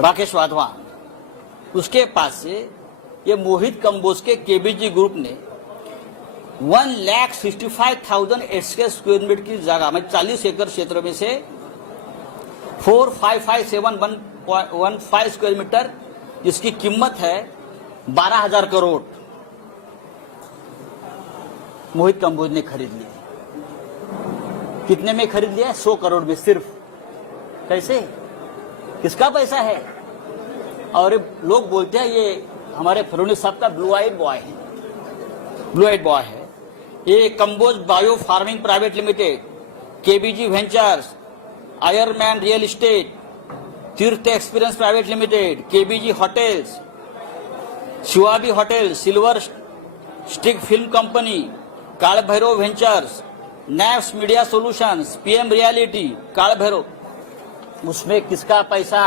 राकेश वाधवान, उसके पास से ये मोहित कंबोज के केबीजी ग्रुप ने 1,65,000 स्क्वायर मीटर की जगह में 40 एकड़ क्षेत्र में से 4557115 स्क्वायर मीटर, जिसकी कीमत है 12,000 करोड़, मोहित कंबोज ने खरीद ली। कितने में खरीद लिया? 100 करोड़ में सिर्फ। कैसे? किसका पैसा है? और लोग बोलते हैं ये हमारे फडणवीस साहब का ब्लू आइड बॉय है, ब्लू आइड बॉय है। ये Kamboj bio farming private limited, KBG ventures, Ironman real estate, Tirth experience private limited, KBG hotels, Shivabi hotel, silver stick film company, Kaal Bhairav ventures, naps media solutions, PM reality, Kaal Bhairav, उसमें किसका पैसा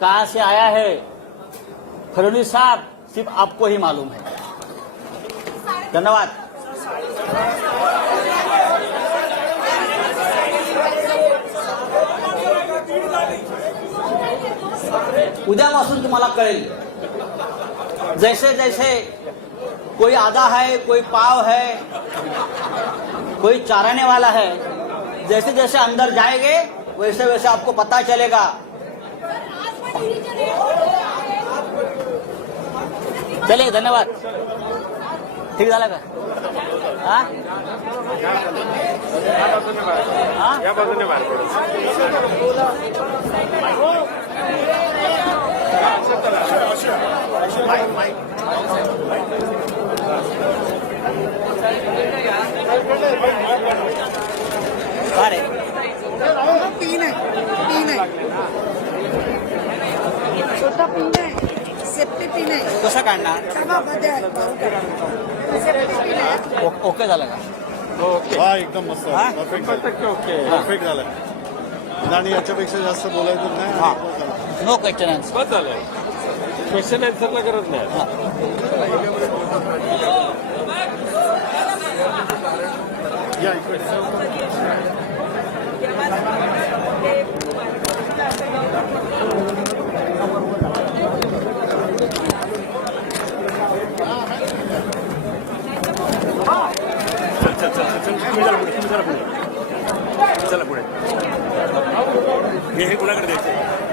कहां से आया है फडणवीस साहब सिर्फ आपको ही मालूम है। धन्यवाद। उद्यापासून तुम्हाला कळेल, जैसे जैसे कोई आधा है, कोई पाव है, कोई चाराने वाला है, जैसे जैसे अंदर जाएंगे वैसे वैसे आपको पता चलेगा। चलिए, धन्यवाद। ठीक झालं का? हा? हा? या बाजूने बाहेर अरे पीन आहे छोटा पीन आहे सेफ्टी पीन आहे कसं काढणार? मध्ये आहे सेफ्टी पीन आहे ओके झालं का? ओके. हा एकदम मस्त हा? Perfect 100% okay. परफेक्ट झालाय आणि याच्यापेक्षा जास्त बोलायचं हा. नाही. No question answer. बस झालं. क्वेश्चन आन्सरला गरज नाही. या इकडे चला पुढे. हे कुणाकडे द्यायचं?